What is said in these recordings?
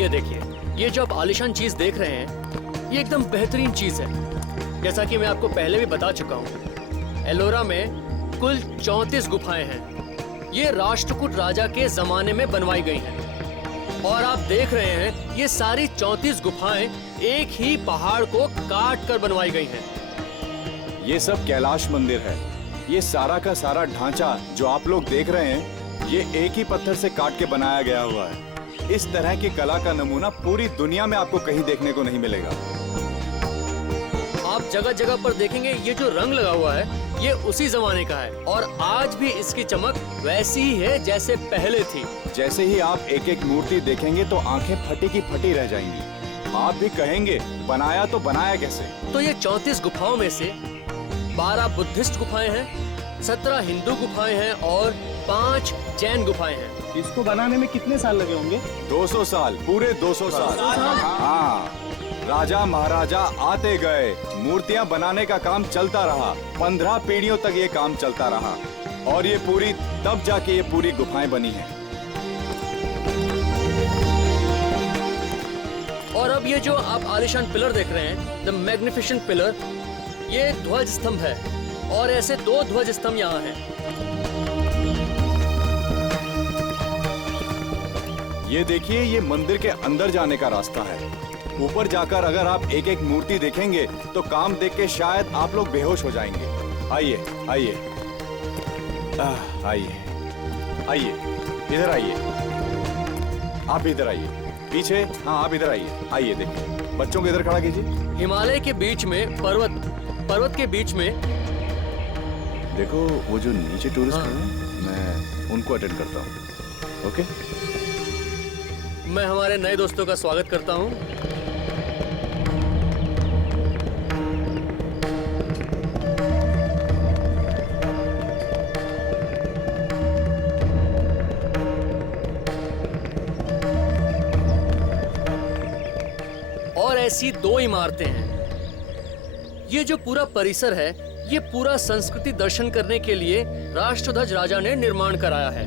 ये देखिए, ये जो आप आलिशान चीज देख रहे हैं, ये एकदम बेहतरीन चीज है। जैसा कि मैं आपको पहले भी बता चुका हूँ, एलोरा में कुल 34 गुफाएं हैं। ये राष्ट्रकूट राजा के जमाने में बनवाई गई हैं। और आप देख रहे हैं, ये सारी 34 गुफाएं एक ही पहाड़ को काट कर बनवाई गई हैं। ये सब कैलाश मंदिर है। ये सारा का सारा ढांचा जो आप लोग देख रहे हैं, ये एक ही पत्थर से काट के बनाया गया हुआ है। इस तरह की कला का नमूना पूरी दुनिया में आपको कहीं देखने को नहीं मिलेगा। आप जगह जगह पर देखेंगे, ये जो रंग लगा हुआ है, ये उसी जमाने का है और आज भी इसकी चमक वैसी ही है जैसे पहले थी। जैसे ही आप एक एक मूर्ति देखेंगे तो आंखें फटी की फटी रह जाएंगी। आप भी कहेंगे, बनाया तो बनाया कैसे? तो ये 34 गुफाओं में से 12 बुद्धिस्ट गुफाएं हैं, 17 हिंदू गुफाएं हैं और 5 जैन गुफाएं हैं। इसको बनाने में कितने साल लगे होंगे? 200 साल, पूरे 200 साल। हाँ, राजा महाराजा आते गए, मूर्तियां बनाने का काम चलता रहा। 15 पीढ़ियों तक ये काम चलता रहा और ये पूरी तब जाके ये पूरी गुफाएं बनी हैं। और अब ये जो आप आलिशान पिलर देख रहे हैं, द मैग्निफिसेंट पिलर, ये ध्वज स्तंभ है और ऐसे 2 ध्वज स्तंभ यहाँ हैं। ये देखिए, ये मंदिर के अंदर जाने का रास्ता है। ऊपर जाकर अगर आप एक एक मूर्ति देखेंगे तो काम देख के शायद आप लोग बेहोश हो जाएंगे। आइए आइए आइए आइए, इधर आइए। आप इधर आइए, पीछे। हाँ, आप इधर आइए। आइए, देखिए, बच्चों को इधर खड़ा कीजिए। हिमालय के बीच में पर्वत के बीच में देखो, वो जो नीचे टूरिस्ट हैं, मैं उनको अटेंड करता हूँ। ओके, मैं हमारे नए दोस्तों का स्वागत करता हूँ। और ऐसी 2 इमारतें हैं। ये जो पूरा परिसर है, ये पूरा संस्कृति दर्शन करने के लिए राष्ट्रध्वज राजा ने निर्माण कराया है।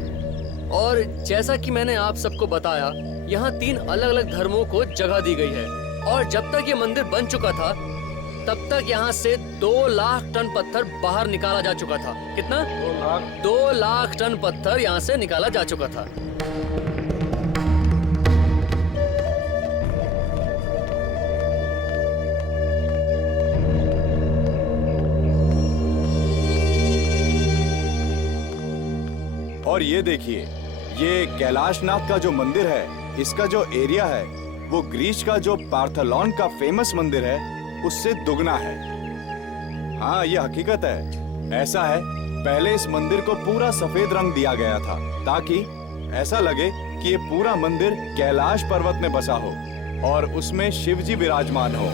और जैसा कि मैंने आप सबको बताया, यहाँ 3 अलग अलग धर्मों को जगह दी गई है। और जब तक ये मंदिर बन चुका था, तब तक यहाँ से 2 लाख टन पत्थर बाहर निकाला जा चुका था। कितना? 2 लाख टन पत्थर यहाँ से निकाला जा चुका था। और ये देखिए, ये कैलाशनाथ का जो मंदिर है, इसका जो एरिया है, वो ग्रीस का जो पार्थेनॉन का फेमस मंदिर है, उससे दुगना है। हाँ, ये हकीकत है। ऐसा है, पहले इस मंदिर को पूरा सफेद रंग दिया गया था ताकि ऐसा लगे कि ये पूरा मंदिर कैलाश पर्वत में बसा हो और उसमें शिव जी विराजमान हो।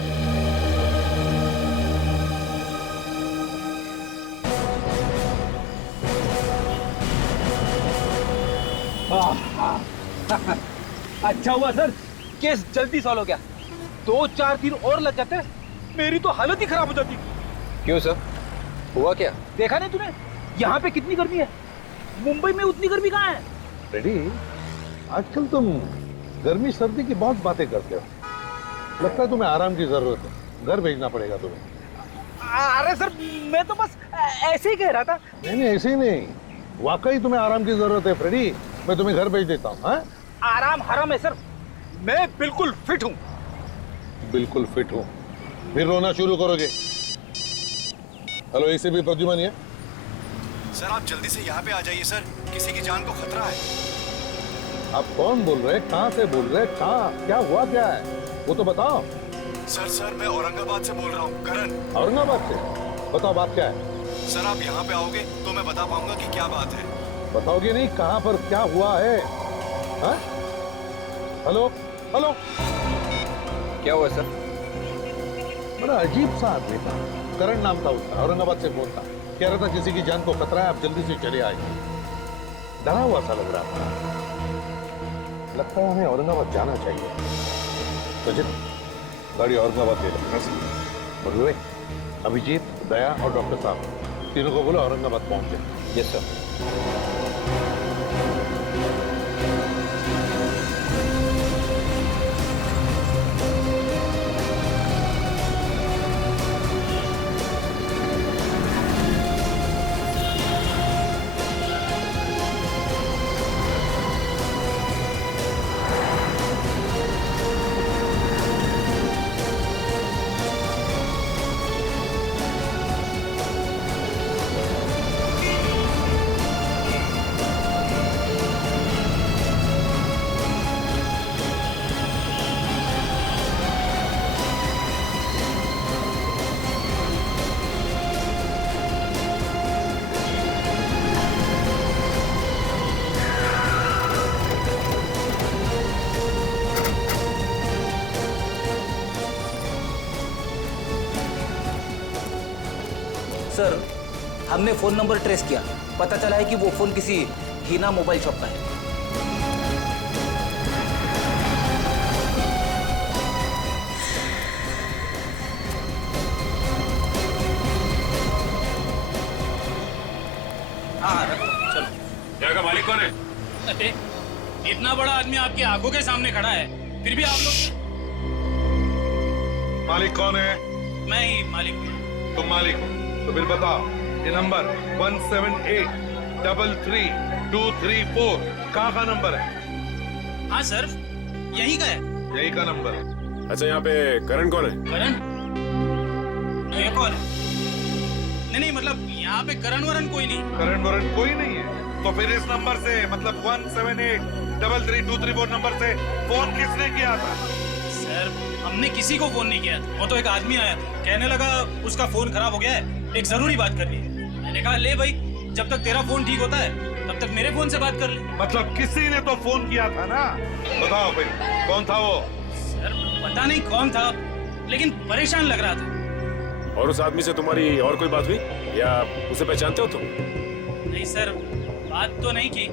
अच्छा हुआ सर, केस जल्दी सॉल्व हो गया। 2-4 दिन और लग जाते, मेरी तो हालत ही खराब हो जाती। क्यों सर, हुआ क्या? देखा नहीं तूने यहाँ पे कितनी गर्मी है? मुंबई में उतनी गर्मी कहाँ है? रेडी, आजकल तुम गर्मी सर्दी की बहुत बातें करते हो। लगता है तुम्हें आराम की जरूरत है, घर भेजना पड़ेगा तुम्हें। अरे सर, मैं तो बस ऐसे ही कह रहा था। नहीं, ऐसे ही नहीं, वाकई तुम्हें आराम की जरूरत है फ्रेडी। मैं तुम्हें घर भेज देता हूँ। आराम हराम है सर, मैं बिल्कुल फिट हूँ। बिल्कुल फिट हूँ, फिर रोना शुरू करोगे। हेलो, ऐसे भी प्रद्युमन है? सर, आप जल्दी से यहाँ पे आ जाइए सर, किसी की जान को खतरा है। आप कौन बोल रहे हैं? कहाँ से बोल रहे हैं? कहाँ, क्या हुआ, क्या है वो तो बताओ। सर, मैं औरंगाबाद से बोल रहा हूँ, करण। औरंगाबाद से? बताओ, बात क्या है? सर, आप यहाँ पे आओगे तो मैं बता पाऊंगा कि क्या बात है। बताओगे नहीं? कहाँ पर क्या हुआ है? हाँ? हेलो हेलो, क्या हुआ सर? बड़ा अजीब सा आदमी था, करण नाम था उसका, औरंगाबाद से फोन था, कह रहा था किसी की जान को खतरा है, आप जल्दी से चले आए। डरा हुआ सा लग रहा था। लगता है हमें औरंगाबाद जाना चाहिए। सचिन, गाड़ी औरंगाबाद ले लो। बोले अभिजीत, दया और डॉक्टर साहब, तीनों को बोलो औरंगाबाद पहुंच जाए। Yes sir. सर, हमने फोन नंबर ट्रेस किया, पता चला है कि वो फोन किसी हीना मोबाइल शॉप का है। हाँ, चलो। जगह का मालिक कौन है? अरे, इतना बड़ा आदमी आपकी आंखों के सामने खड़ा है, फिर भी आप लोग। मालिक कौन है? मैं ही मालिक हूँ। तुम मालिक हो तो फिर बताओ, ये नंबर 178333234 कहाँ का नंबर है? हाँ सर, यही का है। यही का नंबर है। अच्छा, यहाँ पे करण कौन है? करण? ये कौन है? नहीं, मतलब यहाँ पे करण वरण कोई नहीं। करण वरण कोई नहीं है, तो फिर इस नंबर से मतलब 178333234 नंबर से फोन किसने किया था? सर, हमने किसी को फोन नहीं किया था। वो तो एक आदमी आया था, कहने लगा उसका फोन खराब हो गया है, एक जरूरी बात करनी है। मैंने कहा ले भाई, जब तक तेरा फोन ठीक होता है तब तक मेरे फोन से बात कर ले। मतलब किसी ने तो फोन किया था ना? बताओ भाई, कौन था वो? सर, पता नहीं कौन था, लेकिन परेशान लग रहा था। और उस आदमी से तुम्हारी और कोई बात हुई या उसे पहचानते हो तुम? नहीं सर, बात तो नहीं की,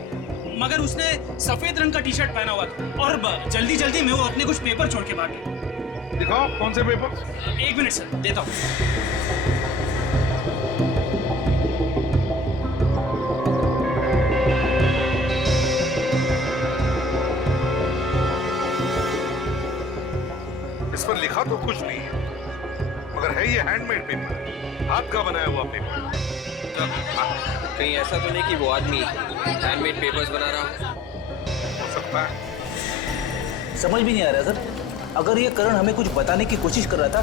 मगर उसने सफेद रंग का टी शर्ट पहना हुआ था और जल्दी जल्दी में वो अपने कुछ पेपर छोड़ के भाग गया। दिखाओ कौन से पेपर? एक मिनट सर, देता हूँ। इस पर लिखा तो कुछ नहीं है, मगर है ये हैंडमेड पेपर, हाथ का बनाया हुआ पेपर। कहीं ऐसा तो नहीं कि वो आदमी हैंडमेड पेपर्स बना रहा हो? हो सकता है। समझ भी नहीं आ रहा सर, अगर ये करण हमें कुछ बताने की कोशिश कर रहा था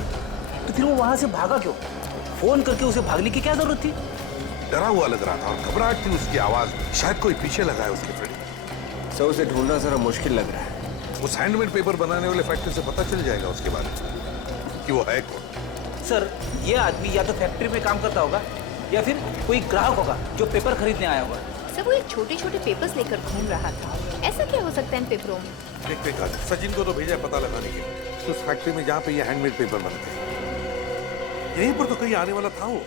तो फिर वो वहां से भागा क्यों? फोन करके उसे भागने की क्या जरूरत थी? डरा हुआ लग रहा था और घबराहट थी उसकी आवाज में, शायद कोई पीछे लगा है उसके फ्रेंड। सर, उसे ढूंढना जरा मुश्किल लग रहा है। उस हैंडमेड पेपर बनाने वाले फैक्ट्री से पता चल जाएगा उसके बारे में कि वो है कौन। सर, ये आदमी या तो फैक्ट्री में काम करता होगा या फिर कोई ग्राहक होगा जो पेपर खरीदने आया होगा। सब वो एक छोटे छोटे पेपर्स लेकर घूम रहा था। ऐसा क्या हो सकता है इन पेपरों में? देख सचिन को तो भेजा है पता लगाने के लिए उस फैक्ट्री में जहाँ पे ये हैंडमेड पेपर बनते हैं। यहीं पर तो कहीं आने वाला था वो,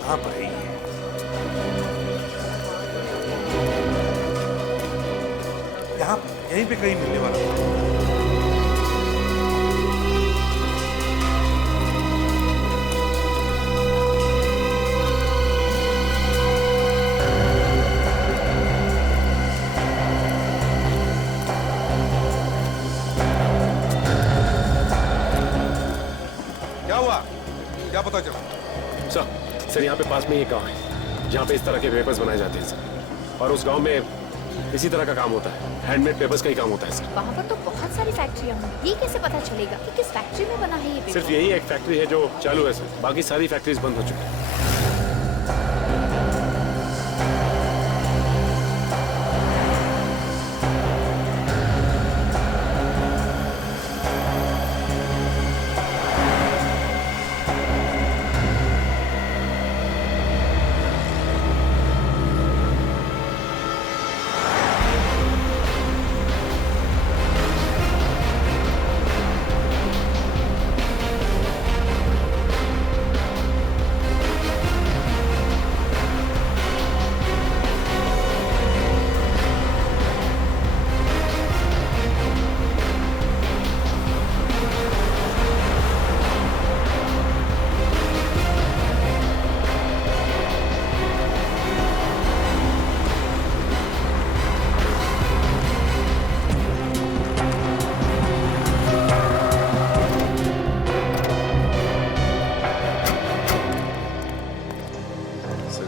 कहाँ पर है ये? यहाँ यहीं पे कहीं मिलने वाला था। क्या हुआ? क्या पता चला? सर, यहाँ पे पास में ये गांव है जहाँ पे इस तरह के पेपर्स बनाए जाते हैं सर, और उस गांव में इसी तरह का काम होता है, हैंडमेड पेपर्स का ही काम होता है सर। वहाँ पर तो बहुत सारी फैक्ट्रियाँ होंगी, ये कैसे पता चलेगा कि किस फैक्ट्री में बना है ये पेपर? सिर्फ यही एक फैक्ट्री है जो चालू है सर, बाकी सारी फैक्ट्रीज बंद हो चुकी हैं।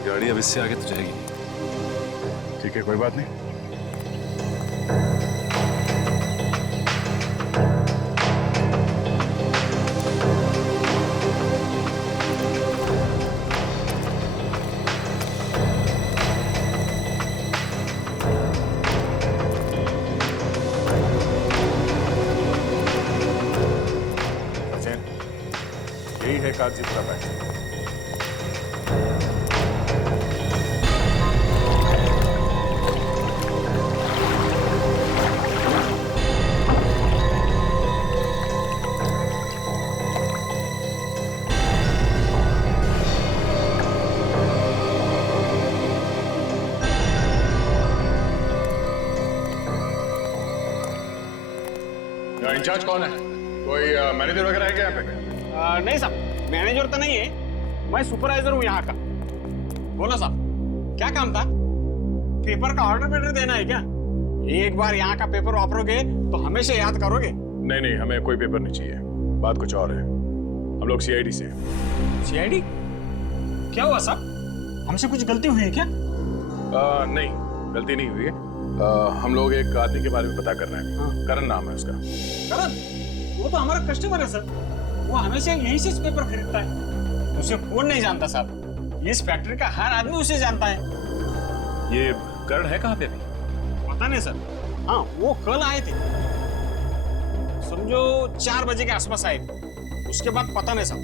गाड़ी अब इससे आगे तो जाएगी नहीं। ठीक है, कोई बात नहीं। सचिन, यही है कागजीपुरा फैक्ट्री। इंचार्ज कौन है? कोई मैनेजर वगैरह है क्या यहाँ पे? नहीं साहब, मैनेजर तो नहीं है, मैं सुपरवाइजर हूँ यहाँ का। बोलो साहब, क्या काम था? पेपर का ऑर्डर पेपर देना है क्या? एक बार यहाँ का पेपर वापरोगे तो हमेशा याद करोगे। नहीं नहीं, हमें कोई पेपर नहीं चाहिए, बात कुछ और है। हम लोग सीआईडी से। सीआईडी? क्या हुआ साहब, हमसे कुछ गलती हुई है क्या? नहीं, गलती नहीं हुई है। हम लोग एक आदमी के बारे में पता कर रहे हैं। हाँ। करण नाम है उसका। करण? वो तो हमारा कस्टमर है सर, वो हमेशा यहीं से पेपर खरीदता है। उसे कौन नहीं जानता साहब, इस फैक्ट्री का हर आदमी उसे जानता है। ये करण है कहाँ पे अभी? पता नहीं सर। हाँ, वो कल आए थे, समझो 4 बजे के आसपास आए थे, उसके बाद पता नहीं साहब।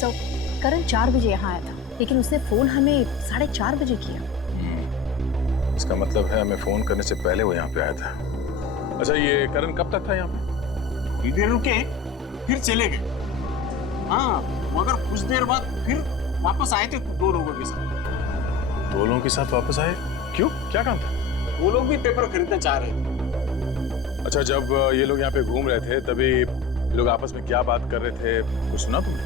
सो करण 4 बजे यहाँ आया था, लेकिन उसने फोन हमें 4:30 बजे किया। इसका मतलब है हमें फोन करने से पहले वो यहाँ पे आया था। अच्छा, ये करण कब तक था यहाँ पे? इधर रुके फिर चले गए। हाँ, मगर कुछ देर बाद फिर वापस आए थे 2 लोगों के साथ। 2 लोगों के साथ वापस आए? क्यों, क्या काम था? वो लोग भी पेपर खरीदना चाह रहे थे। अच्छा, जब ये लोग यहाँ पे घूम रहे थे तभी ये लोग आपस में क्या बात कर रहे थे, कुछ सुना तुमने?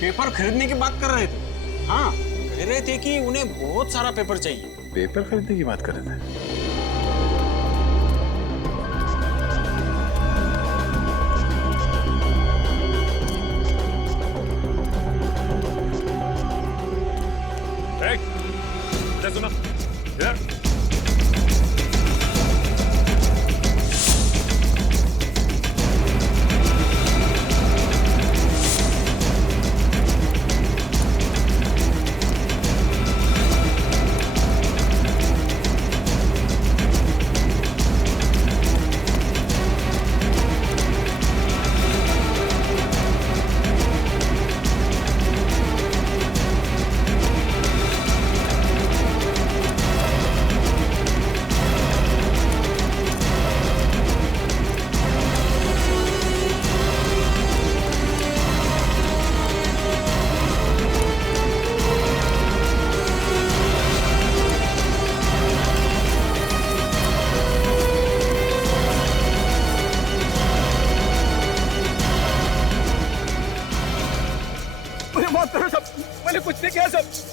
पेपर खरीदने की बात कर रहे थे। हाँ, कह रहे थे कि उन्हें बहुत सारा पेपर चाहिए। पेपर खरीदने की बात कर रहे थे? सुना इधर।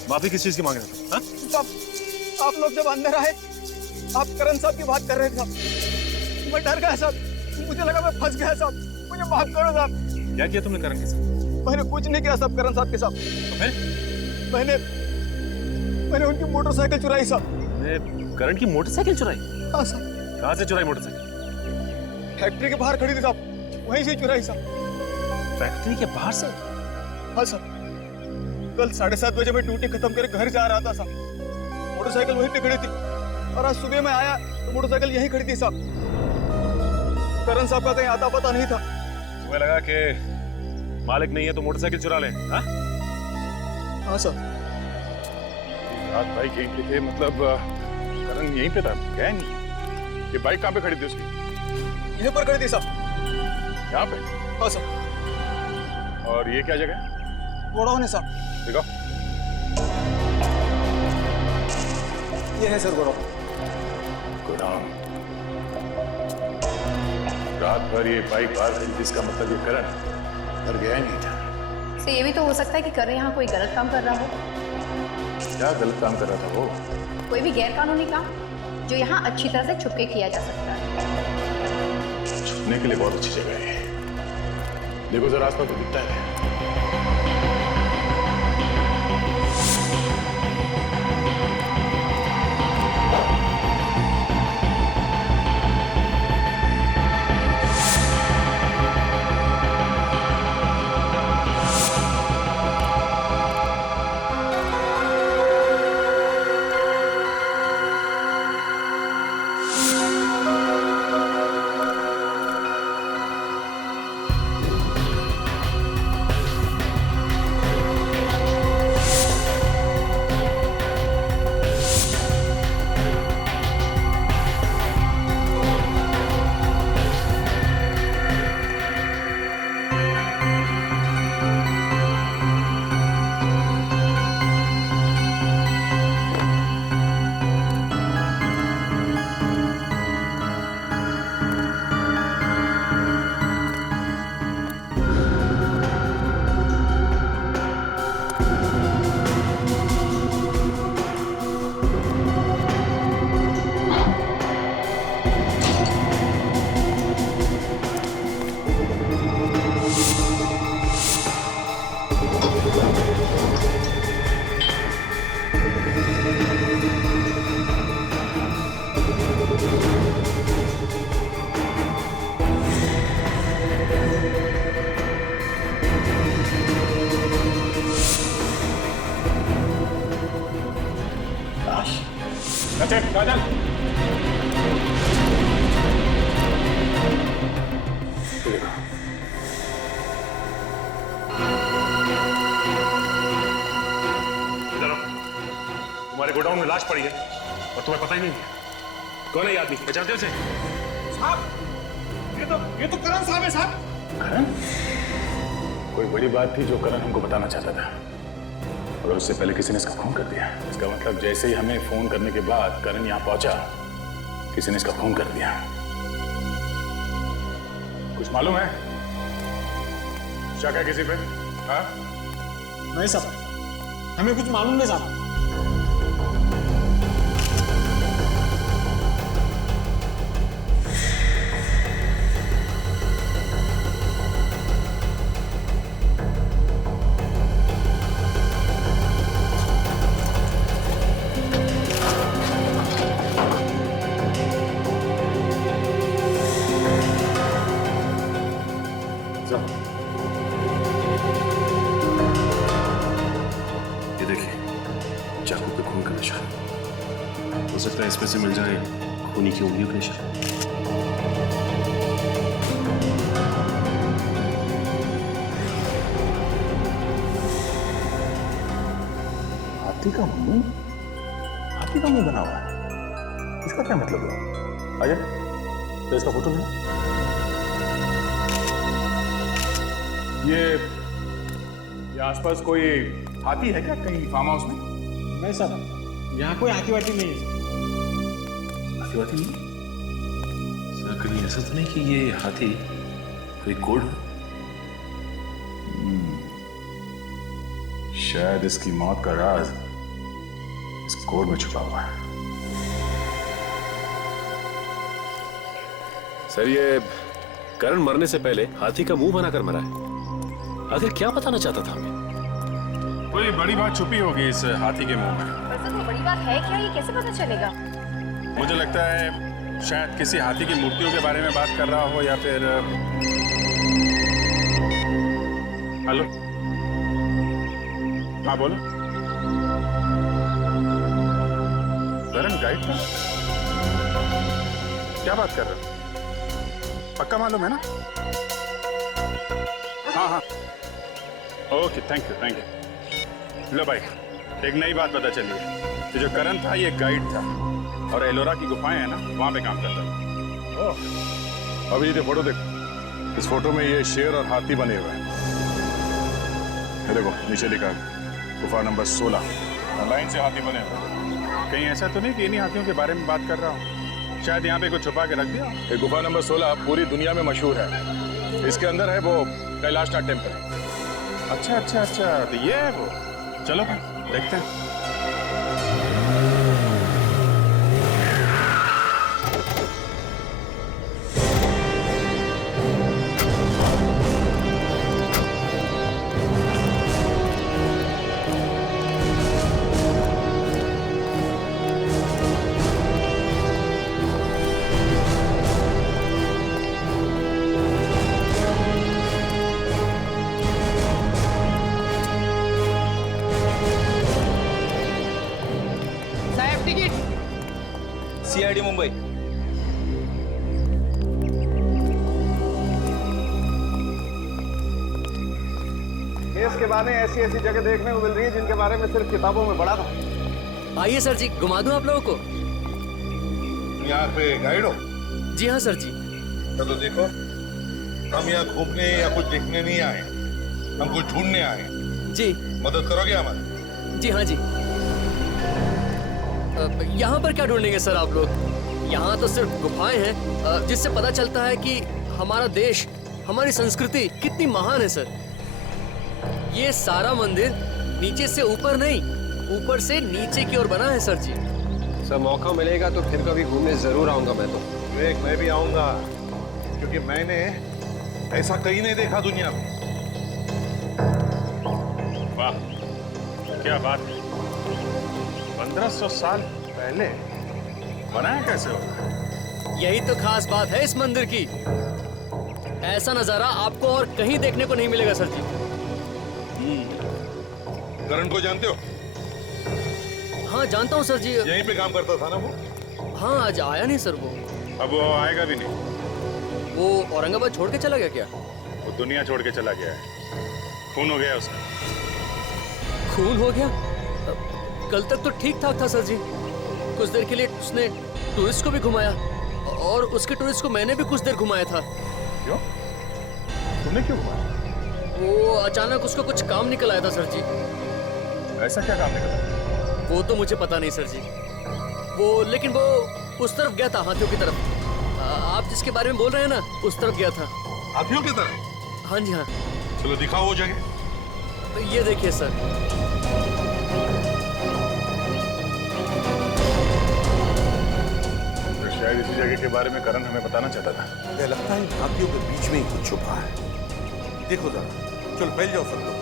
माफी किस चीज की मांग रहे थे? हाँ? साहब, आप लोग जब अंदर आए, आप करण साहब की बात कर रहे थे साहब। मैं डर गया साहब, मुझे लगा मैं फंस गया साहब, मुझे माफ करो साहब। क्या किया तुमने करण के साथ? मैंने कुछ नहीं किया साहब करण साहब के साथ। तो फिर? मैंने उनकी मोटरसाइकिल चुराई साहब। करण की मोटरसाइकिल चुराई? हाँ साहब। कहाँ से चुराई मोटरसाइकिल? फैक्ट्री के बाहर खड़ी थी साहब, वहीं से चुराई साहब। फैक्ट्री के बाहर से? हाँ साहब, कल 7:30 बजे मैं ड्यूटी खत्म करके घर जा रहा था साहब। मोटरसाइकिल वहीं पे खड़ी थी और आज सुबह मैं आया तो मोटरसाइकिल यहीं खड़ी थी साहब। करण साहब का कहीं आता पता नहीं था। तुम्हें लगा कि मालिक नहीं है तो मोटरसाइकिल चुरा ले? हाँ? हाँ सर। रात बाइक यहीं पे थे, मतलब करण यहीं पे था, गया नहीं? ये बाइक कहाँ पे खड़ी थी उसकी? यहीं पर खड़ी थी साहब। यहाँ पे? हाँ सर। और ये क्या जगह है? गोडाउन है साहब। देखो, ये है सर गोडाउन। गोदाम। रात भर ये बाइक बाहर खड़ी थी, इसका मतलब ये करण घर गया ही नहीं था। तो ये भी तो हो सकता है कि करण यहाँ कोई गलत काम कर रहा हो। क्या गलत काम कर रहा था वो? कोई भी गैर कानूनी काम जो यहाँ अच्छी तरह से छुप के किया जा सकता है। छुपने के लिए बहुत अच्छी जगह है। देखो जरा आसपास तो दिखता है। चेक काजल। तुम्हारे गोडाउन में लाश पड़ी है और तुम्हें पता ही नहीं है कौन है ये आदमी, पहचानते हो उसे? साहब ये तो करण साहब है साहब। करण? कोई बड़ी बात थी जो करण हमको बताना चाहता था, और उससे पहले किसी ने इसका फोन कर दिया। इसका मतलब जैसे ही हमें फोन करने के बाद करण यहाँ पहुंचा, किसी ने इसका फोन कर दिया। कुछ मालूम है? शक है किसी पे? हाँ? नहीं साहब, हमें कुछ मालूम नहीं साहब। ये देखिए, चाकू पे खून का निशान। हो सकता है इसमें से मिल जाए खूनी की उंगलियों का निशान। हाथी का मुंह? हाथी का मुंह बना हुआ है, इसका क्या मतलब है? अजय, तो इसका फोटो लेना। ये आसपास कोई हाथी है क्या कहीं फार्म हाउस में? नहीं साहब, यहाँ कोई हाथी वाटी नहीं है। हाथी वाथी नहीं? सर कहीं ऐसा तो नहीं कि ये हाथी कोई कोड हो? शायद इसकी मौत का राज इस कोड में छुपा हुआ है। सर ये करण मरने से पहले हाथी का मुंह बनाकर मरा है। आखिर क्या बताना चाहता था हमें? कोई बड़ी बात छुपी होगी इस हाथी के मुंह में। पर सर वो बड़ी बात है क्या, ये कैसे पता चलेगा? मुझे लगता है शायद किसी हाथी की मूर्तियों के बारे में बात कर रहा हो, या फिर हेलो, हाँ बोलो। करण गाइड का क्या बात कर रहे हो? पक्का मालूम है ना? हाँ हाँ, ओके, थैंक यू। लो भाई, एक नई बात पता चली है। जो करण था ये गाइड था, और एलोरा की गुफाएं है ना, वहां पे काम करता था। ओह, अभी ये फोटो देखो। इस फोटो में ये शेर और हाथी बने हुए हैं। ये देखो नीचे लिखा है गुफा नंबर 16। लाइन से हाथी बने हुए हैं। कहीं ऐसा तो नहीं कि इन्हीं हाथियों के बारे में बात कर रहा हूँ? शायद यहाँ पे कुछ छुपा के रख दिया। ये गुफा नंबर 16 पूरी दुनिया में मशहूर है। इसके अंदर है वो कैलाशनाथ टेम्पल। अच्छा अच्छा अच्छा, तो ये है वो। चलो देखते हैं। CID मुंबई। केस के बारे ऐसी ऐसी जगह देखने को मिल रही है जिनके बारे में सिर्फ किताबों में पढ़ा था। आइए सर जी, घुमा दूं आप लोगों को। यहाँ पे गाइड हो? जी हाँ सर जी। चलो देखो, हम यहाँ घूमने या कुछ देखने नहीं आए, हम कुछ ढूंढने आए। जी। मदद करोगे हमारी? जी हाँ जी। यहाँ पर क्या ढूंढेंगे सर आप लोग? यहाँ तो सिर्फ गुफाएं हैं, जिससे पता चलता है कि हमारा देश, हमारी संस्कृति कितनी महान है सर। ये सारा मंदिर नीचे से ऊपर नहीं, ऊपर से नीचे की ओर बना है सर जी। सर मौका मिलेगा तो फिर कभी घूमने जरूर आऊंगा मैं तो। विवेक, मैं भी आऊंगा, क्योंकि मैंने ऐसा कहीं नहीं देखा दुनिया में। वाह, क्या बात है। 1500 साल पहले बनाया कैसे होगा? यही तो खास बात है इस मंदिर की। ऐसा नजारा आपको और कहीं देखने को नहीं मिलेगा सर जी। करण को जानते हो? हाँ जानता हूँ सर जी। यहीं पे काम करता था ना वो? हाँ आज आया नहीं सर वो। अब वो आएगा भी नहीं। वो औरंगाबाद छोड़ के चला गया क्या? वो दुनिया छोड़ के चला गया है। खून हो गया उसका। खून हो गया? कल तक तो ठीक ठाक था सर जी। कुछ देर के लिए उसने टूरिस्ट को भी घुमाया और उसके टूरिस्ट को मैंने भी कुछ देर घुमाया था। क्यों? तुमने क्यों घुमाया? वो अचानक उसको कुछ काम निकल आया था सर जी। ऐसा क्या काम निकला? वो तो मुझे पता नहीं सर जी। लेकिन वो उस तरफ गया था, हाथियों की तरफ। आप जिसके बारे में बोल रहे हैं ना, उस तरफ गया था। हाथियों की तरफ? हाँ जी हाँ। चलो दिखाओ वो जगह। ये देखिए सर। तो शायद इसी जगह के बारे में करण हमें बताना चाहता था। मुझे लगता है इन हाथियों के बीच में ही कुछ छुपा है। देखो जरा, चलो फैल जाओ सब लोग।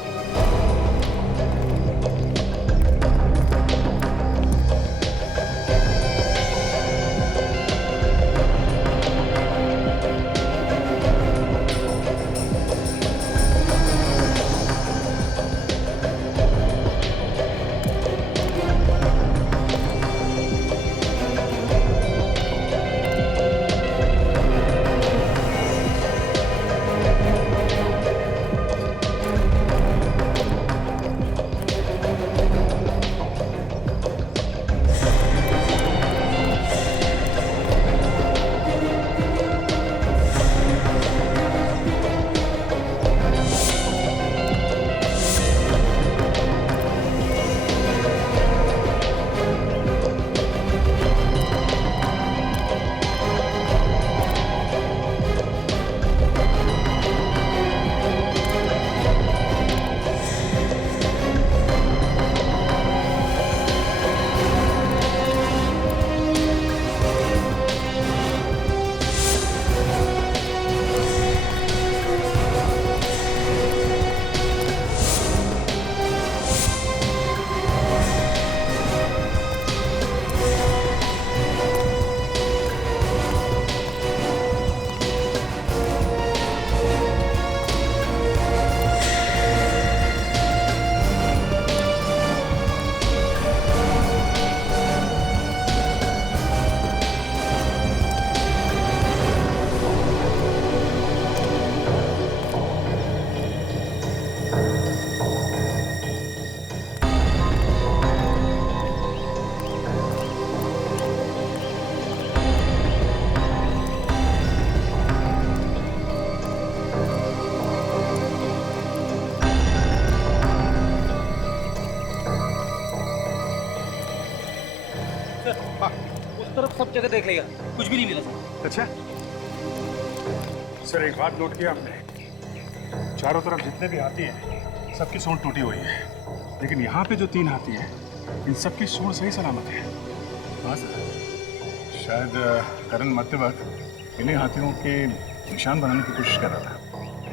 सब जगह देख लेगा, कुछ भी नहीं मिला सर। अच्छा सर, एक बात नोट किया हमने, चारों तरफ जितने भी हाथी हैं सबकी सूंड टूटी हुई है, लेकिन यहाँ पे जो 3 हाथी हैं इन सबकी सूंड सही सलामत है। हाँ सर, शायद करण मरते वक्त इन्हीं हाथियों के निशान बनाने की कोशिश कर रहा था।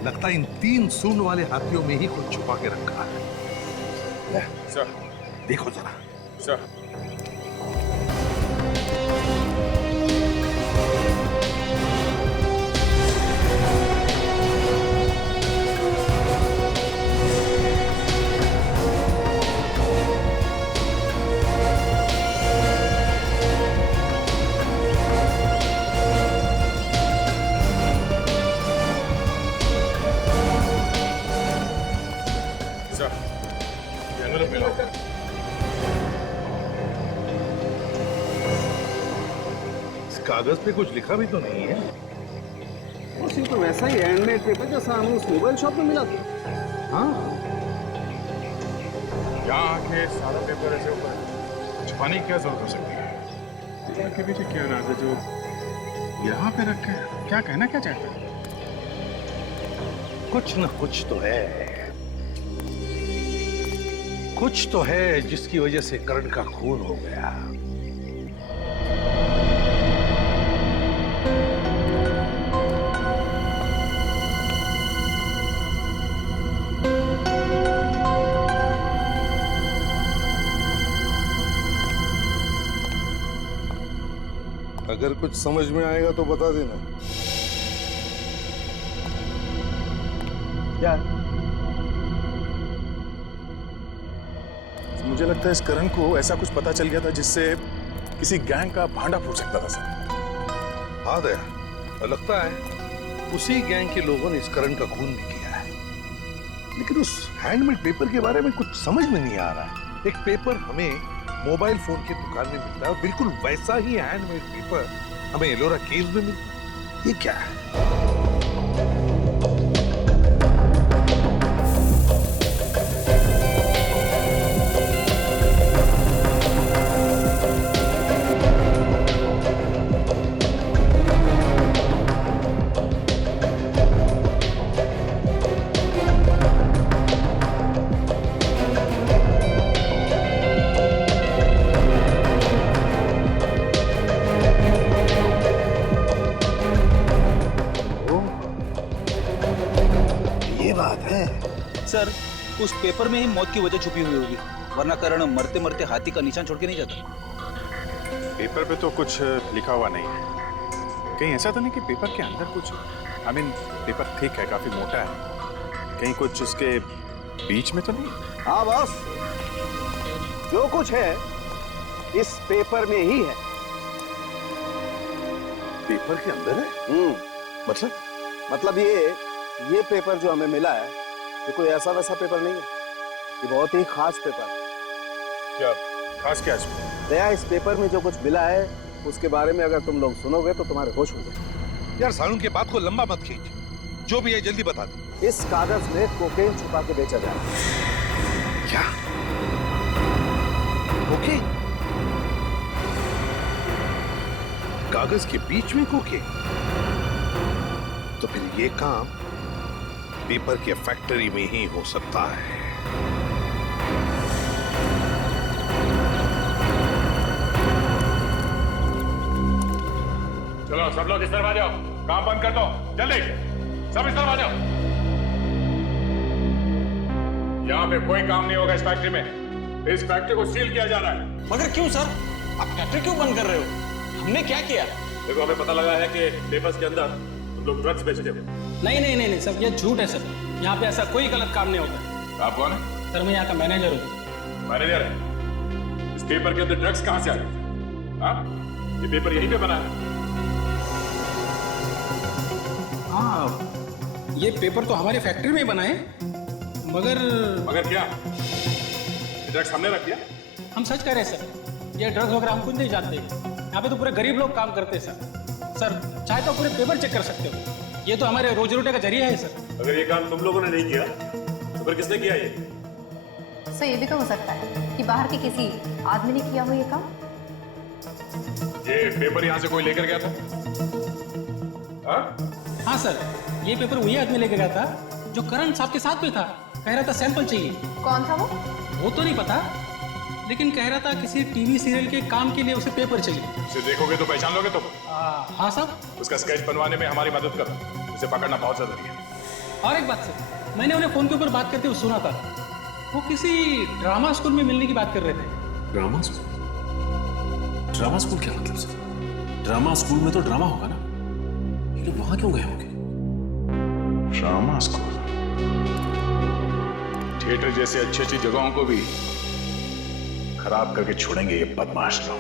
लगता है इन 3 सूंड वाले हाथियों में ही कुछ छुपा के रखा है। सर देखो जरा। सर कागज पे कुछ लिखा भी तो नहीं है। वो सिर्फ तो वैसा ही हैंडमेड पेपर जैसा हमें उस मोबाइल शॉप में मिला था। हाँ, यहाँ आके सारा पेपर ऐसे ऊपर छुपाने की क्या जरूरत हो सकती है? इनके पीछे क्या राज है जो यहाँ पे रखे? क्या कहना क्या चाहते हैं? कुछ न कुछ तो है, कुछ तो है जिसकी वजह से करण का खून हो गया। अगर कुछ समझ में आएगा तो बता देना। क्या? मुझे लगता है इस करण को ऐसा कुछ पता चल गया था जिससे किसी गैंग का भांडा फूट सकता था सर। हाँ दया, लगता है उसी गैंग के लोगों ने इस करण का खून भी किया है। लेकिन उस हैंडमेड पेपर के बारे में कुछ समझ में नहीं आ रहा है। एक पेपर हमें मोबाइल फोन की दुकान में मिलता है और बिल्कुल वैसा ही हैंडमेड पेपर हमें एलोरा केव्स में मिलता है। ये क्या है? सर, उस पेपर में ही मौत की वजह छुपी हुई होगी, वरना करण मरते मरते हाथी का निशान छोड़ के नहीं जाता। पेपर पे तो कुछ लिखा हुआ नहीं है। कहीं ऐसा तो नहीं कि पेपर के अंदर कुछ, आई मीन पेपर थिक है, काफी मोटा है, कहीं कुछ उसके बीच में तो नहीं? हाँ बॉस, जो कुछ है इस पेपर में ही है। पेपर के अंदर है? मतलब ये पेपर जो हमें मिला है ये कोई ऐसा वैसा पेपर नहीं है, ये बहुत ही खास पेपर है। क्या खास? क्या इसमें? दया, इस पेपर में जो कुछ मिला है उसके बारे में अगर तुम लोग सुनोगे तो तुम्हारे होश हो जाएंगे। यार सारुण के बात को लंबा मत खींच, जो भी है जल्दी बता दे। इस कागज में कोकेन छुपा के बेचा जा रहा है। क्या? कोकेन? कागज के बीच में कोकेन? तो फिर ये काम पेपर के फैक्ट्री में ही हो सकता है। चलो सब लोग इस तरफ आ जाओ, काम बंद कर दो, जल्दी सब इस तरफ आ जाओ। यहाँ पे कोई काम नहीं होगा इस फैक्ट्री में। इस फैक्ट्री को सील किया जा रहा है। मगर क्यों सर? आप फैक्ट्री क्यों बंद कर रहे हो? हमने क्या किया? देखो, हमें पता लगा है कि पेपर्स के अंदर तुम लोग ड्रग्स बेचते हो। नहीं सर, ये झूठ है सर। यहाँ पे ऐसा कोई गलत काम नहीं होता। आप कौन है? सर, मैं यहाँ का मैनेजर हूँ। मैनेजर है? इस पेपर के अंदर ड्रग्स कहाँ से आ गए? हाँ, ये पेपर यहीं पे बना है। हाँ, ये पेपर तो हमारी फैक्ट्री में ही बना है, मगर क्या? ये ड्रग्स हमने रख दिया? हम सच कह रहे हैं सर, ये ड्रग्स वगैरह हम कुछ नहीं जानते। यहाँ पे तो पूरे गरीब लोग काम करते हैं सर। चाहे तो पूरे पेपर चेक कर सकते हो, ये तो हमारे रोजी रोटी का जरिया है सर। अगर ये काम तुम लोगों ने नहीं किया तो फिर किसने किया ये? सर, ये भी तो हो सकता है कि बाहर के किसी आदमी ने किया हो ये काम। ये पेपर यहाँ से कोई लेकर गया था? हाँ सर, ये पेपर वही आदमी लेकर गया था जो करण साहब के साथ में था। कह रहा था सैंपल चाहिए। कौन था वो तो नहीं पता, लेकिन कह रहा था किसी टीवी सीरियल के काम के लिए उसे पेपर चाहिए। उसे देखोगे तो पहचान लोगे तुम? हाँ साहब। उसका स्केच बनवाने में हमारी मदद करना, उसे पकड़ना बहुत जरूरी है। और एक बात सर, मैंने उन्हें फोन के ऊपर बात करते हुए सुना था, वो किसी ड्रामा स्कूल में मिलने की बात कर रहे थे। Drama school? ड्रामा स्कूल क्या मतलब सर? ड्रामा स्कूल में तो ड्रामा होगा ना, लेकिन वहां क्यों गए होंगे? Drama school? थिएटर जैसे अच्छी अच्छी जगहों को भी खराब करके छोड़ेंगे ये बदमाश लोग।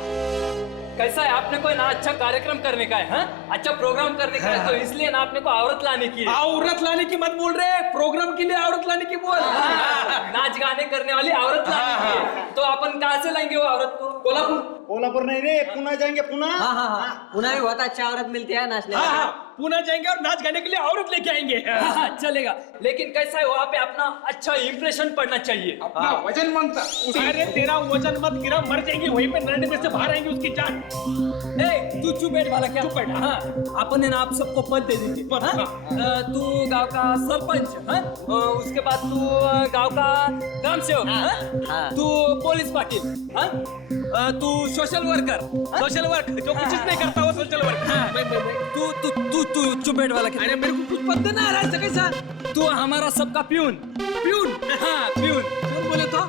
कैसा है, आपने कोई ना अच्छा कार्यक्रम करने का है, हाँ? अच्छा प्रोग्राम करने का है, तो इसलिए ना आपने को औरत लाने की है। औरत लाने की मत बोल रहे, प्रोग्राम के लिए औरत लाने की बोल। नाच गाने करने वाली औरत लाने की है। तो अपन कहाँ से लाएंगे वो औरत को? कोल्हापुर नहीं रे, पुणे जाएंगे। पुणे? हाँ, पुणे में बहुत अच्छा औरत मिलती है नाचने। पुणे जाएंगे और नाच गाने के लिए औरत लेके आएंगे। चलेगा, लेकिन कैसा है, वहाँ पे अपना अच्छा इंप्रेशन पड़ना चाहिए। अपना वजन मांगता। अरे तेरा वजन मत गिरा, मर जाएंगे वहीं पे, नरने में से बाहर आएंगे उसकी जान। तू चुप बैठ वाला, क्या चुप बैठ? हाँ, अपन ने ना आप सबको पद दे देंगे। तू गांव का सरपंच, हाँ? उसके बाद तू गांव का ग्राम सेवक, तू पुलिस पाटिल, हाँ? तू सोशल वर्कर, सोशल वर्क जो कुछ नहीं करता वो सोशल वर्क। तू चुप बैठ वाला। अरे मेरे को कुछ पता ना आ रहा कैसा? तू हमारा सबका प्यून। हाँ, प्यून बोले तो?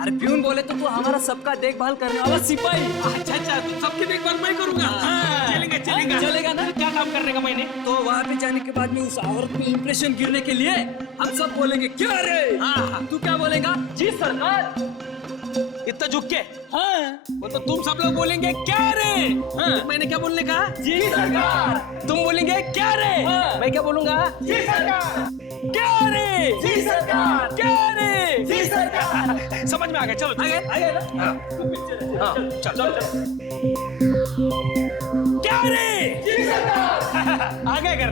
अरे प्यून बोले तो तू हमारा सबका देखभाल करने वाला सिपाही। अच्छा, तू सबकी देखभाल मैं करूंगा। चलेगा ना? क्या काम करने का मैंने? तो वहाँ पे जाने के बाद में उस औरत में इंप्रेशन गिरने के लिए हम सब बोलेंगे क्या रे? तू क्या बोलेगा? जी सरकार। इतना झुक के? हाँ। वो तो तुम सब लोग बोलेंगे क्या रे? हाँ। मैंने क्या बोलने कहा? जी सरकार। तुम बोलेंगे क्या रे? हाँ। मैं क्या बोलूंगा? जी सरकार। क्या रे? जी सरकार। क्या रे? जी सरकार। समझ में आ गया? चलो आ गया ना? हाँ चलो क्या रे? जी सरकार। आ गए घर।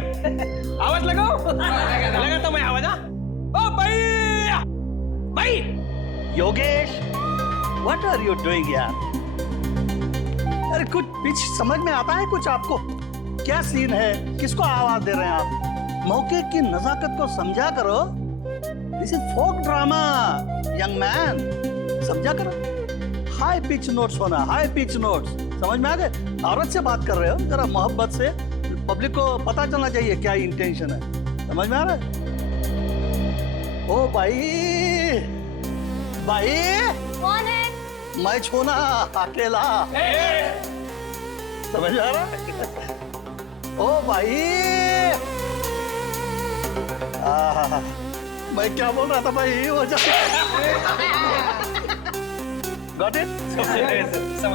आवाज लगाओ। लगा तो मैं आवाज। ओ भाई भाई Yogesh, what are you doing यार? अरे कुछ पिच समझ में आता है कुछ आपको? क्या सीन है? किसको आवाज दे रहे हैं आप? मौके की नजाकत को समझा करो। This is folk drama young man, समझा करो। हाई पिच नोट्स होना, हाई पिच नोट्स, समझ में आ गए? औरत से बात कर रहे हो, जरा मोहब्बत से, पब्लिक को पता चलना चाहिए क्या इंटेंशन है। समझ में आ रहा है? ओ भाई, भाई कौन है? मैं छोना अकेला। समझ आ रहा? ओ भाई, मैं क्या बोल रहा था भाई? वो Got it?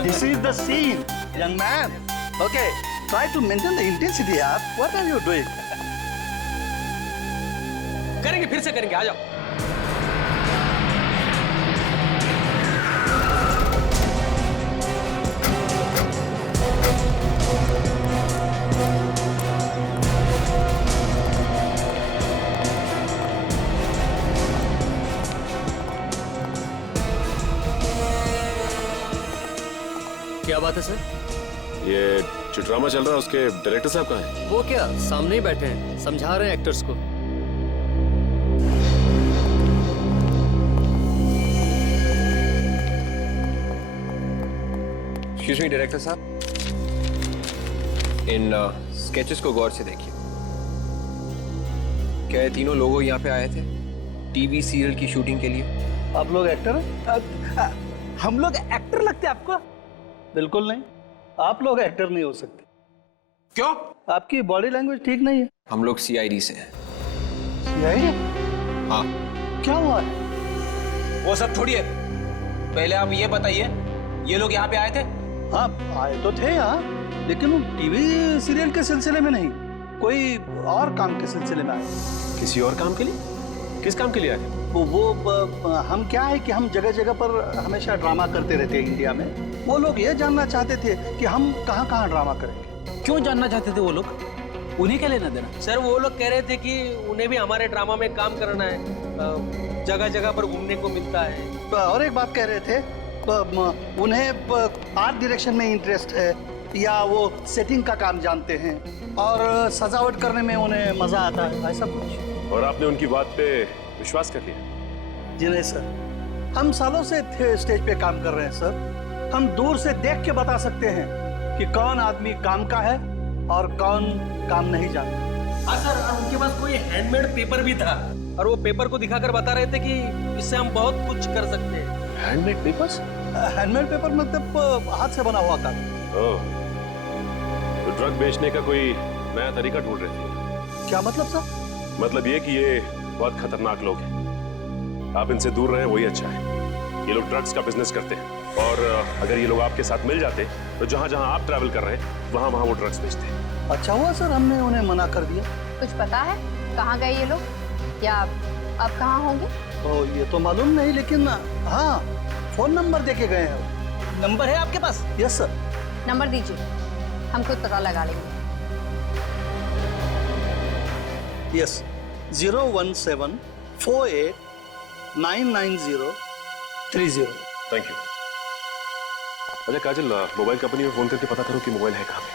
This is the scene, young man. Okay, try to maintain the intensity, yaar. What are you doing? करेंगे, फिर से करेंगे, आ जाओ। क्या बात है सर? ये जो ड्रामा चल रहा है उसके डायरेक्टर साहब कहाँ हैं? वो क्या सामने ही बैठे हैं, समझा रहे हैं एक्टर्स को। एक्सक्यूज मी डायरेक्टर साहब, इन स्केचेस को गौर से देखिए। क्या ये तीनों लोग यहाँ पे आए थे टीवी सीरियल की शूटिंग के लिए? आप लोग एक्टर हैं? हम लोग एक्टर लगते हैं आपको? बिल्कुल नहीं, आप लोग एक्टर नहीं हो सकते। क्यों? आपकी बॉडी लैंग्वेज ठीक नहीं है। हम लोग सीआईडी से हैं। सीआईडी? हाँ। क्या हुआ है? वो सब छोड़िए, पहले आप ये बताइए, ये लोग यहाँ पे आए थे? हाँ आए तो थे यहाँ, लेकिन टीवी सीरियल के सिलसिले में नहीं, कोई और काम के सिलसिले में आए। किसी और काम के लिए? किस काम के लिए आए थे? हम क्या है कि हम जगह जगह पर हमेशा ड्रामा करते रहते हैं इंडिया में। वो लोग ये जानना चाहते थे कि हम कहाँ कहाँ ड्रामा करेंगे। क्यों जानना चाहते थे वो लोग? उन्हें क्या लेना देना? सर वो लोग कह रहे थे कि उन्हें भी हमारे ड्रामा में काम करना है, जगह जगह पर घूमने को मिलता है। और एक बात कह रहे थे, उन्हें आर्ट डायरेक्शन में इंटरेस्ट है, या वो सेटिंग का काम जानते हैं, और सजावट करने में उन्हें मजा आता है, ऐसा कुछ। और आपने उनकी बात पे विश्वास कर लिया? जी नहीं सर, हम सालों से स्टेज पे काम कर रहे हैं सर। हम दूर से देख के बता सकते हैं कि कौन आदमी काम का है और कौन काम नहीं जानता। हाँ सर, और उनके पास कोई हैंडमेड पेपर भी था, और वो पेपर को दिखाकर बता रहे थे कि इससे हम बहुत कुछ कर सकते हैं। Handmade papers? हैंडमेड पेपर मतलब हाथ से बना हुआ कागज। तो ड्रग बेचने का कोई नया तरीका ढूंढ रहे थे? क्या मतलब सर? मतलब ये कि ये बहुत खतरनाक लोग हैं, आप इनसे दूर रहें वही अच्छा है। ये लोग ड्रग्स का बिजनेस करते हैं, और अगर ये लोग आपके साथ मिल जाते तो जहाँ जहाँ आप ट्रैवल कर रहे हैं वहाँ वहाँ वो ड्रग्स बेचते हैं। अच्छा हुआ सर हमने उन्हें मना कर दिया। कुछ पता है कहाँ गए ये लोग, या अब कहाँ होंगे? तो ये तो मालूम नहीं, लेकिन हाँ फोन नंबर देके गए हैं। नंबर है आपके पास? Yes sir. नंबर दीजिए, हम खुद पता लगा लेंगे। यस, 01748 990 30। Thank you. अच्छा काजल, मोबाइल कंपनी में फोन करके पता करो कि मोबाइल है कहाँ पे।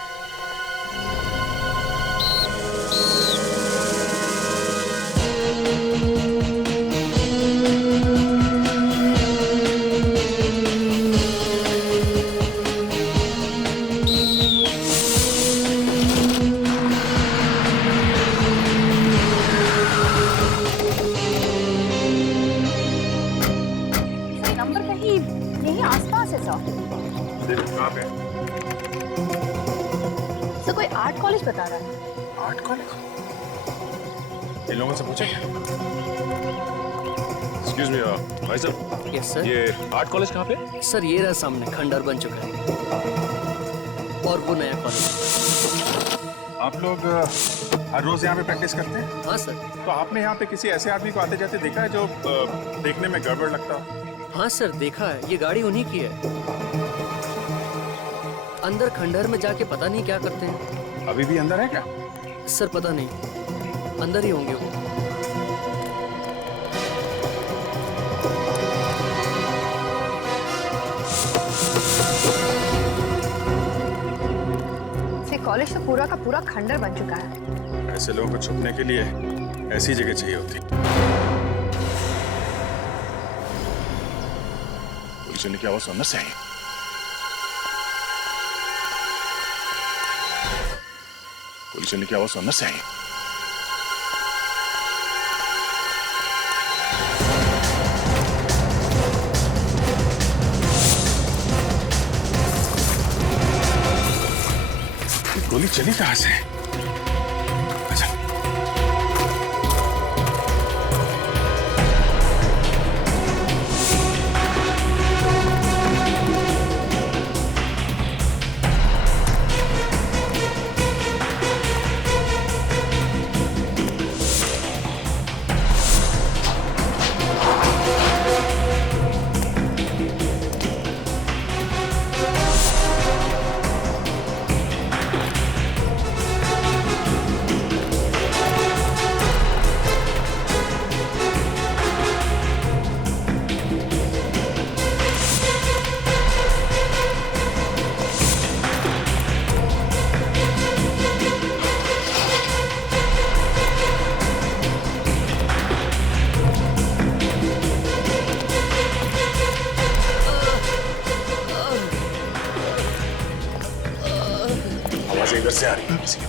नंबर कहीं यही आसपास है सर। कहाँ पे? सर कोई आर्ट कॉलेज बता रहा है। Art college? इन लोगों से पूछे क्या? एक्सक्यूज मी भाई साहब, यस सर। ये आर्ट कॉलेज कहाँ पे? सर ये रहा सामने, खंडर बन चुका है और वो नया कॉलेज। आप लोग हर रोज यहाँ पे प्रैक्टिस करते हैं? हाँ सर। तो आपने यहाँ पे किसी ऐसे आदमी को आते जाते देखा है जो देखने में गड़बड़ लगता हो? हाँ सर देखा है, ये गाड़ी उन्हीं की है। अंदर खंडहर में जाके पता नहीं क्या करते हैं। अभी भी अंदर है क्या? सर पता नहीं, अंदर ही होंगे वो। कॉलेज तो पूरा का पूरा खंडर बन चुका है। ऐसे लोगों को छुपने के लिए ऐसी जगह चाहिए होती। पुलिस चलने की आवाज सुनना चाहिए। पुलिस चलने की आवाज सुनना चाहिए। गोली चली कहां से? अच्छा। इधर से आ रही है किसी की।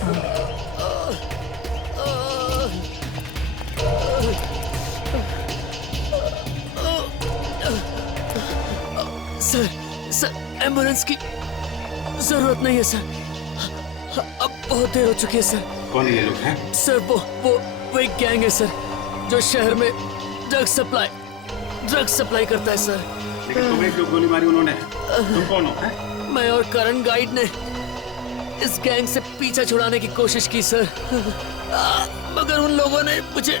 सर एम्बुलेंस की जरूरत नहीं है सर, अब बहुत देर हो चुकी है सर। कौन ये लोग हैं? सर वो एक गैंग है सर, जो शहर में ड्रग सप्लाई करता है सर। लेकिन तुम्हें क्यों गोली मारी उन्होंने? तुम कौन हो? मैं और करण गाइड ने इस गैंग से पीछा छुड़ाने की कोशिश की सर, मगर उन लोगों ने मुझे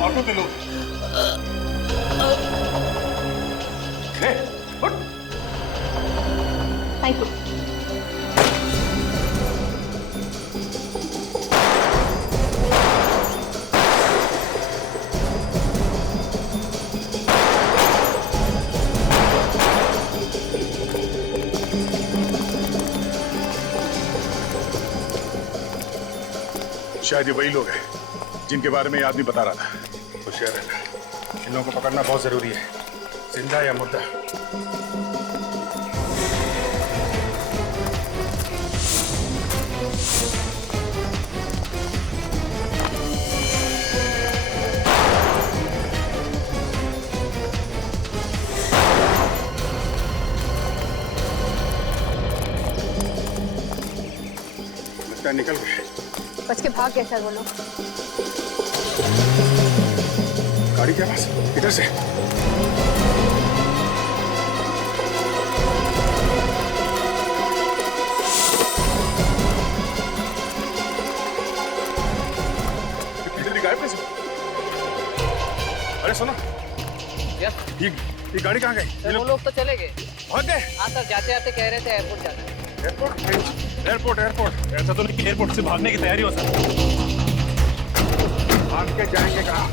ऑटो पे लो। शायद ये वही लोग हैं जिनके बारे में ये आदमी बता रहा था। होशियार रहना, इन लोगों को पकड़ना बहुत जरूरी है, जिंदा या मुर्दा। लगता है निकल गए। बच के भाग गए सर वो लोग। गाड़ी के पास इधर से। इधर गायब कैसे? अरे सुनो, ये गाड़ी कहाँ गई? वो लोग तो चले गए। भाग गए? हाँ सर, जाते जाते कह रहे थे एयरपोर्ट जाना है। एयरपोर्ट। ऐसा तो नहीं कि एयरपोर्ट से भागने की तैयारी हो सकती। भाग के जाएंगे कहाँ?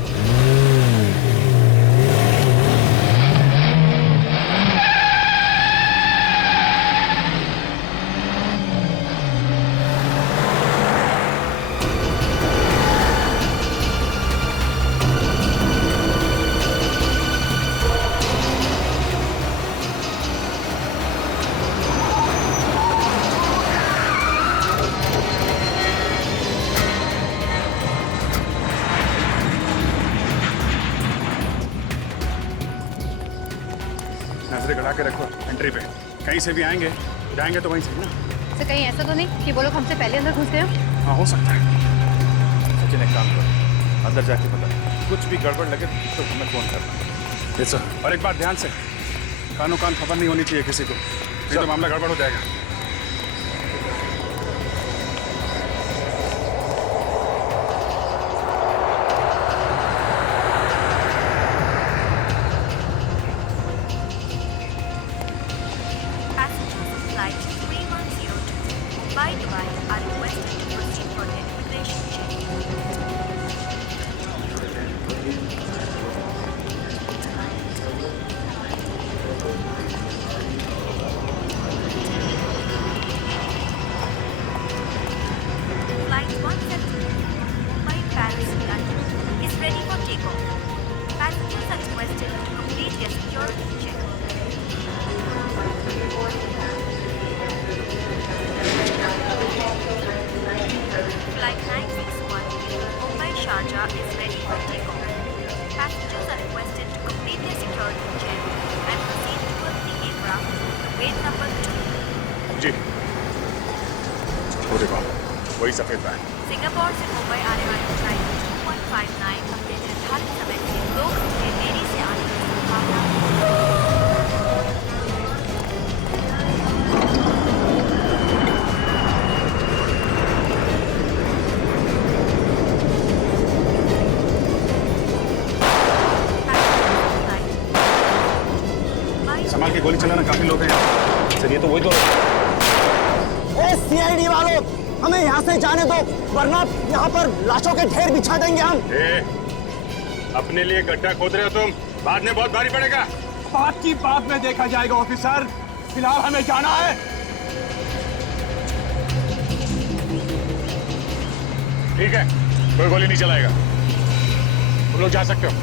नजरें गड़ा के रखो एंट्री पे, कहीं से भी आएंगे जाएंगे तो वहीं से ना। तो कहीं ऐसा तो नहीं कि वो लोग हमसे पहले अंदर घुस गए? हाँ हो सकता है। सचिन एक काम करो, अंदर जाके पता कुछ भी गड़बड़ लगे तो हमें फोन करना। Yes sir. और एक बात ध्यान से, कानो कान खबर नहीं होनी चाहिए किसी को, नहीं तो मामला गड़बड़ हो जाएगा। वही सफेद बैग। सिंगापुर से मुंबई आने वाली फ्लाइट 2159 अपने निर्धारित समय से 2 घंटे देरी से आने की संभावना संभाल के गोली चलाना, काफी लोग हैं यहाँ। सर ये तो वही तो सीआईडी वालों, हमें यहाँ से जाने दो वरना यहाँ पर लाशों के ढेर बिछा देंगे हम। अपने लिए गड्ढा खोद रहे हो तुम, बाद में बहुत भारी पड़ेगा। बात की बात में देखा जाएगा ऑफिसर, फिलहाल हमें जाना है। ठीक है, कोई गोली नहीं चलाएगा, तुम लोग जा सकते हो।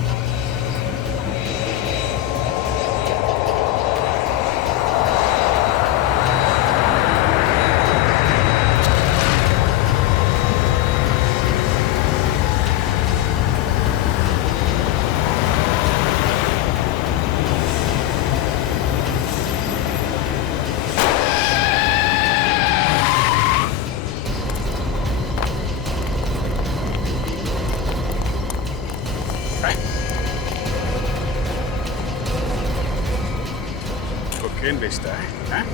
कोकेन बेचता है, हैं?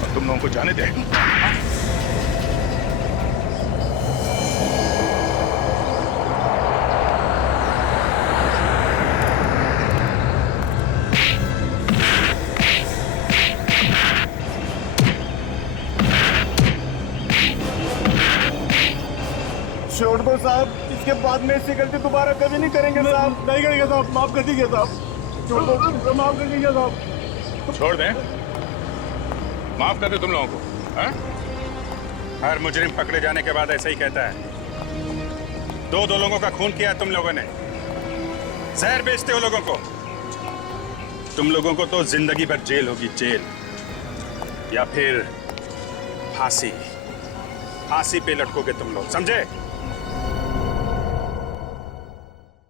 और तुम लोगों को जाने दे। छोड़ दो साहब, इसके बाद में ऐसी गलती दोबारा कभी नहीं करेंगे साहब। नहीं करेंगे साहब, माफ कर दीजिए साहब। छोड़ दो, माफ कर दीजिए साहब। छोड़ दें, माफ कर दो तुम लोगों को, हैं? हर मुजरिम पकड़े जाने के बाद ऐसा ही कहता है। दो लोगों का खून किया तुम लोगों ने, जहर बेचते हो लोगों को। तुम लोगों को तो जिंदगी भर जेल होगी, जेल, या फिर फांसी। फांसी पे लटकोगे तुम लोग, समझे?